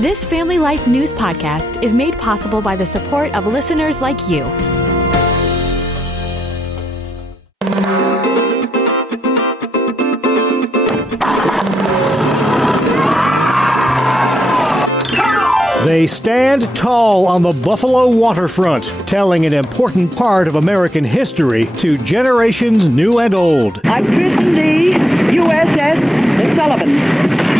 This Family Life News podcast is made possible by the support of listeners like you. They stand tall on the Buffalo waterfront, telling an important part of American history to generations new and old. I christened the USS The Sullivans.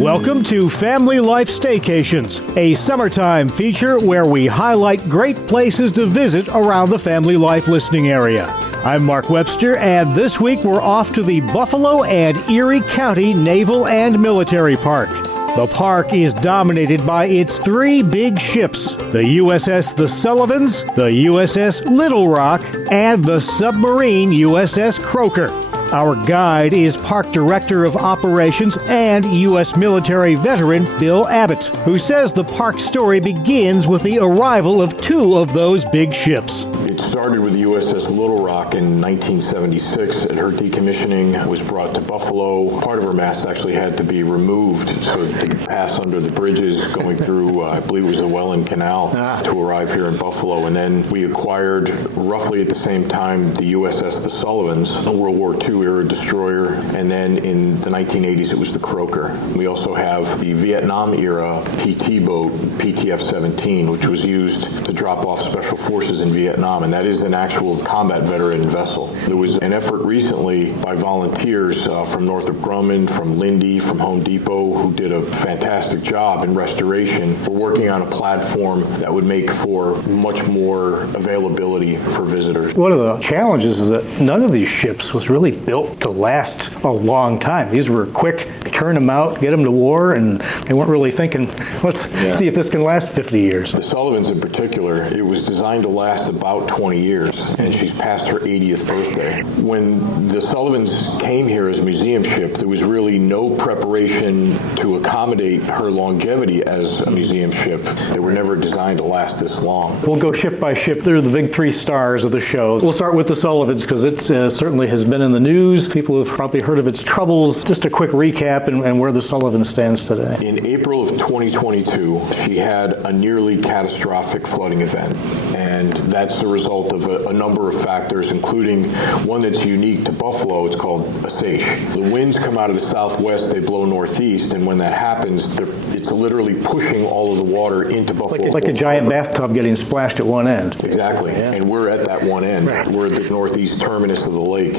Welcome to Family Life Staycations, a summertime feature where we highlight great places to visit around the Family Life listening area. I'm Mark Webster, and this week we're off to the Buffalo and Erie County Naval and Military Park. The park is dominated by its three big ships, the USS The Sullivans, the USS Little Rock, and the submarine USS Croaker. Our guide is Park Director of Operations and U.S. military veteran Bill Abbott, who says the park story begins with the arrival of two of those big ships. It started with the USS Little Rock in 1976, and her decommissioning was brought to Buffalo. Part of her mast actually had to be removed so it could pass under the bridges going through, I believe it was the Welland Canal, to arrive here in Buffalo. And then we acquired, roughly at the same time, the USS The Sullivans, a World War II era destroyer, and then in the 1980s it was the Croaker. We also have the Vietnam era PT boat, PTF-17, which was used to drop off special forces in Vietnam, and that is an actual combat veteran vessel. There was an effort recently by volunteers from Northrop Grumman, from Lindy, from Home Depot, who did a fantastic job in restoration. We're working on a platform that would make for much more availability for visitors. One of the challenges is that none of these ships was really built to last a long time. These were quick, turn them out, get them to war, and they weren't really thinking, let's see if this can last 50 years. The Sullivans in particular, it was designed to last about 20 years, and she's past her 80th birthday. When the Sullivans came here as a museum ship, there was really no preparation to accommodate her longevity as a museum ship. They were never designed to last this long. We'll go ship by ship. They're the big three stars of the show. We'll start with the Sullivans because it certainly has been in the news. People have probably heard of its troubles. Just a quick recap and where the Sullivan stands today. In April of 2022, she had a nearly catastrophic flooding event, and that's the result of a number of factors, including one that's unique to Buffalo. It's called a seiche. The winds come out of the southwest, they blow northeast, and when that happens, it's literally pushing all of the water into Buffalo. Like a giant bathtub getting splashed at one end. Exactly, and we're at that one end. Right. We're at the northeast terminus of the lake.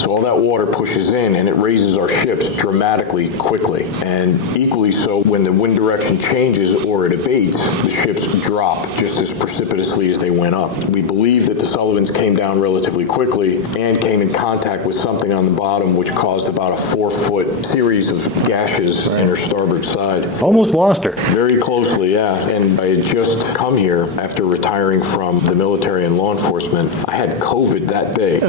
So all that water pushes in, and it raises our ships dramatically quickly. And equally so, when the wind direction changes or it abates, the ships drop just as precipitously as they went up. We believe that the Sullivans came down relatively quickly and came in contact with something on the bottom, which caused about a 4-foot series of gashes in her starboard side. Almost lost her. Very closely, yeah. And I had just come here after retiring from the military and law enforcement. I had COVID that day.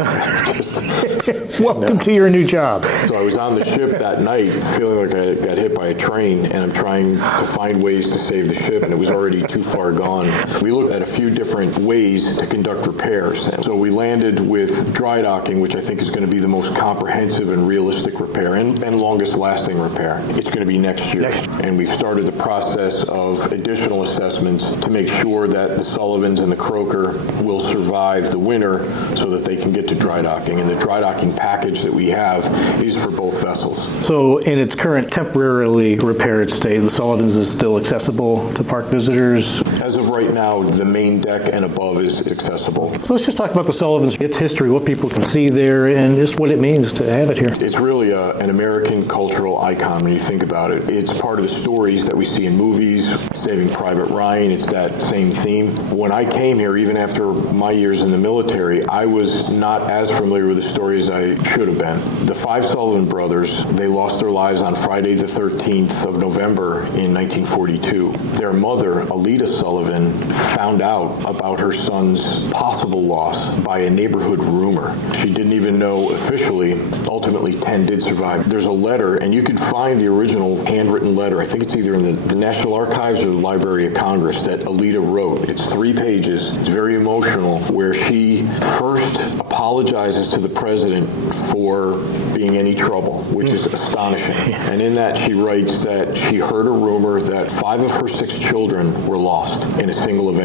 Welcome to your new job. So I was on the ship that night feeling like I got hit by a train, and I'm trying to find ways to save the ship, and it was already too far gone. We looked at a few different ways to conduct repairs. And so we landed with dry docking, which I think is going to be the most comprehensive and realistic repair and longest lasting repair. It's going to be next year. And we've started the process of additional assessments to make sure that the Sullivans and the Croaker will survive the winter so that they can get to dry docking. And the dry docking package that we have is for both vessels. So in its current temporarily repaired state, the Sullivans is still accessible to park visitors? As of right now, the main deck and above is accessible. So let's just talk about the Sullivans, its history, what people can see there, and just what it means to have it here. It's really an American cultural icon when you think about it. It's part of the stories that we see in movies. Saving Private Ryan, it's that same theme. When I came here, even after my years in the military, I was not as familiar with the story as I should have been. The 5 Sullivan brothers, they lost their lives on Friday the 13th of November in 1942. Their mother, Alida Sullivan, Sullivan found out about her son's possible loss by a neighborhood rumor. She didn't even know officially. Ultimately, 10 did survive. There's a letter, and you can find the original handwritten letter. I think it's either in the National Archives or the Library of Congress that Alita wrote. It's 3 pages. It's very emotional, where she first apologizes to the president for being any trouble, which is astonishing. And in that, she writes that she heard a rumor that 5 of her 6 children were lost in a single event.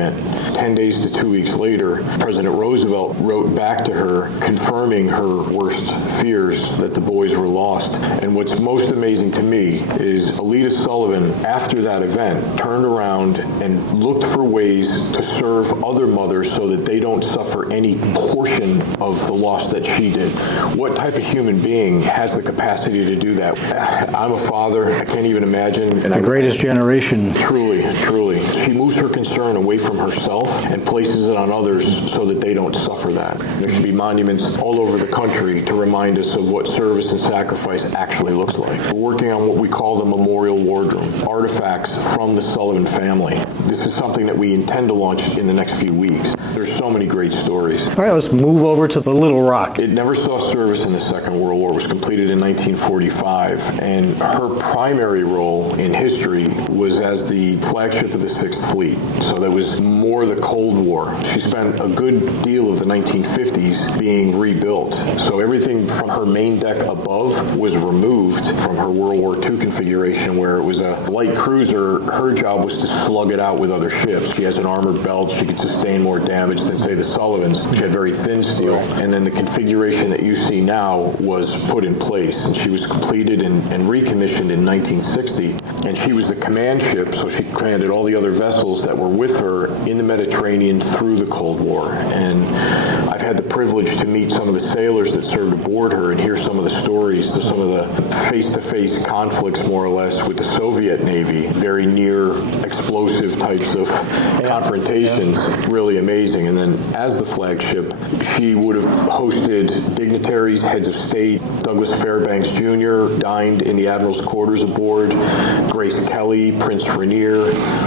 10 days to 2 weeks later, President Roosevelt wrote back to her confirming her worst fears that the boys were lost. And what's most amazing to me is Alita Sullivan, after that event, turned around and looked for ways to serve other mothers so that they don't suffer any portion of the loss that she did. What type of human being has the capacity to do that? I'm a father. I can't even imagine. And the greatest generation. Truly, truly. She moves her concern away from herself and places it on others so that they don't suffer that. There should be monuments all over the country to remind us of what service and sacrifice actually looks like. We're working on what we call the Memorial Wardroom, artifacts from the Sullivan family. This is something that we intend to launch in the next few weeks. There's so many great stories. All right, let's move over to the Little Rock. It never saw service in the Second World War. It was completed in 1945, and her primary role in history was as the flagship of the 6th Fleet. So that was more the Cold War. She spent a good deal of the 1950s being rebuilt. So everything from her main deck above was removed from her World War II configuration, where it was a light cruiser. Her job was to slug it out with other ships. She has an armored belt. She could sustain more damage than, say, the Sullivans, which had very thin steel. And then the configuration that you see now was put in place. And she was completed and recommissioned in 1960. And she was the command ship, so she commanded all the other vessels that were with her in the Mediterranean through the Cold War. And I've had the privilege to meet some of the sailors that served aboard her and hear some of the stories of some of the face-to-face conflicts, more or less, with the Soviet Navy. Very near explosive types of confrontations. Really amazing. And then as the flagship, she would have hosted dignitaries, heads of state. Douglas Fairbanks Jr. dined in the Admiral's quarters aboard. Grace Kelly, Prince Rainier,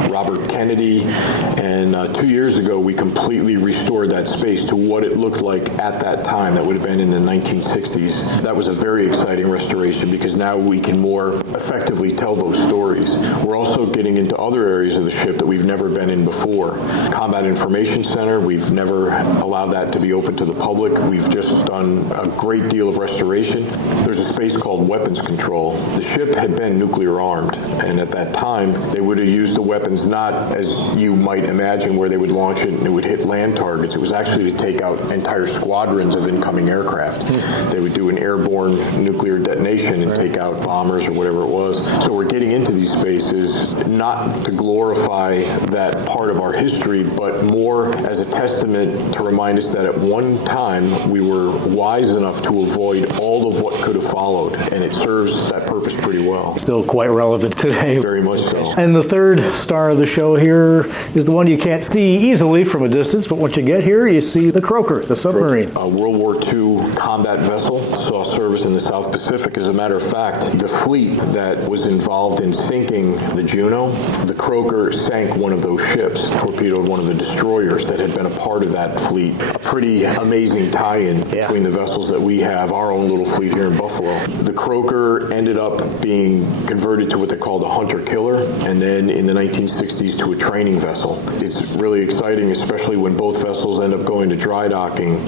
Robert Kennedy. And 2 years ago, we completely restored that space to what it looked like at that time. That would have been in the 1960s. That was a very exciting restoration because now we can more effectively tell those stories. We're also getting into other areas of the ship that we've never been in before. Combat Information Center, we've never allowed that to be open to the public. We've just done a great deal of restoration. There's a space called weapons control. The ship had been nuclear armed, and at that time, they would have used the weapons not as you might imagine where they would launch it and it would hit land targets. It was actually to take out entire squadrons of incoming aircraft. They would do an airborne nuclear detonation and take out bombers or whatever it was. So we're getting into these spaces not to glorify that part of our history, but more as a testament to remind us that at one time we were wise enough to avoid all of what could have followed, and it serves that purpose pretty well. Still quite relevant today. Very much so. And the third star of the show here is the one you can't see easily from a distance, but once you get here, you see the Croaker, the submarine. A World War II combat vessel, saw service in the South Pacific. As a matter of fact, the fleet that was involved in sinking the Juno, the Croaker sank one of those ships, torpedoed one of the destroyers that had been a part of that fleet. A pretty amazing tie-in between the vessels that we have, our own little fleet here in Buffalo. The Croaker ended up being converted to what they called a hunter-killer, and then in the 1960s to a training vessel. It's really exciting, especially when both vessels end up going to dry docking.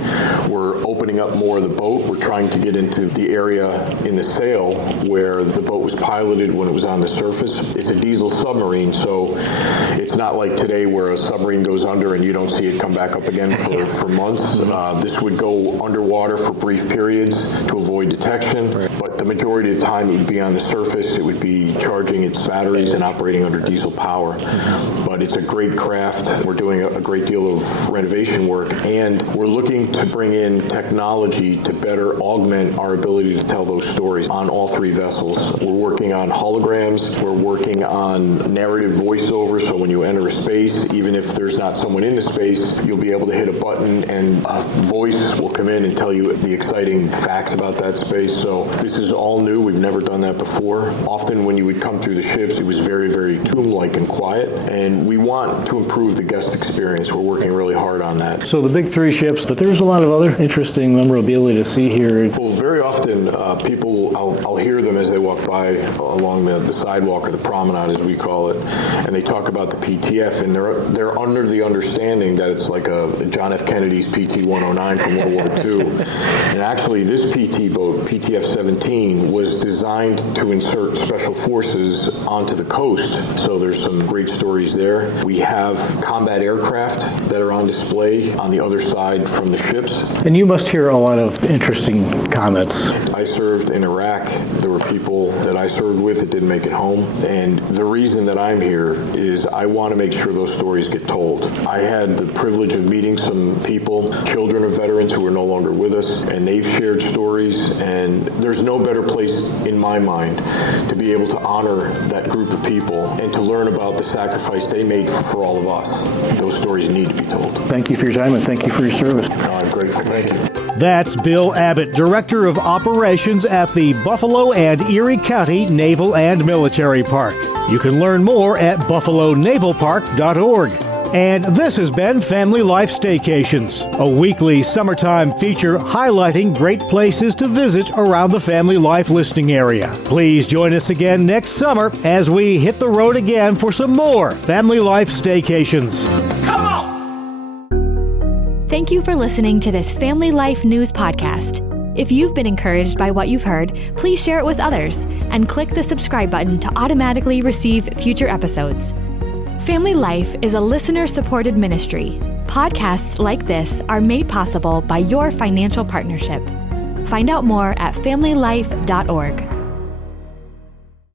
We're opening up more of the boat. We're trying to get into the area in the sail where the boat was piloted when it was on the surface. It's a diesel submarine, so it's not like today where a submarine goes under and you don't see it come back up again for months. This would go underwater for brief periods to avoid detection, but the majority of the time it would be on the surface. It would be charging its batteries and operating under diesel power. But it's a great craft. We're doing a great deal of renovation work, and we're looking to bring in technology to better augment our ability to tell those stories on all three vessels. We're working on holograms. We're working on narrative voiceover, so when you enter a space, even if there's not someone in the space, you'll be able to hit a button and a voice will come in and tell you the exciting facts about that space. So this is all new. We've never done that before. Often when you would come through the ships, it was very, very tomb-like and quiet, and we want to improve the guest experience. We're working really hard on that. So the big three ships, but there's a lot of other interesting memorabilia to see here. Well, very often people, I'll hear them as they walk by along the sidewalk or the promenade, as we call it, and they talk about the PTF, and they're under the understanding that it's like a John F. Kennedy's PT-109 from World War II. And actually, this PT boat, PTF-17, was designed to insert special forces onto the coast. So there's some great stories there. We have combat aircraft that are on display on the other side from the ships. And you must hear a lot of interesting comments. I served in Iraq. There were people that I served with that didn't make it home. And the reason that I'm here is I want to make sure those stories get told. I had the privilege of meeting some people, children of veterans who are no longer with us, and they've shared stories. And there's no better place in my mind to be able to honor that group of people and to learn about the sacrifice they made for all of us. Those stories need to be told. Thank you for your time and thank you for your service. I'm grateful. Thank you. That's Bill Abbott, Director of Operations at the Buffalo and Erie County Naval and Military Park. You can learn more at buffalonavalpark.org. And this has been Family Life Staycations, a weekly summertime feature highlighting great places to visit around the Family Life listening area. Please join us again next summer as we hit the road again for some more Family Life Staycations. Thank you for listening to this Family Life News podcast. If you've been encouraged by what you've heard, please share it with others and click the subscribe button to automatically receive future episodes. Family Life is a listener-supported ministry. Podcasts like this are made possible by your financial partnership. Find out more at familylife.org.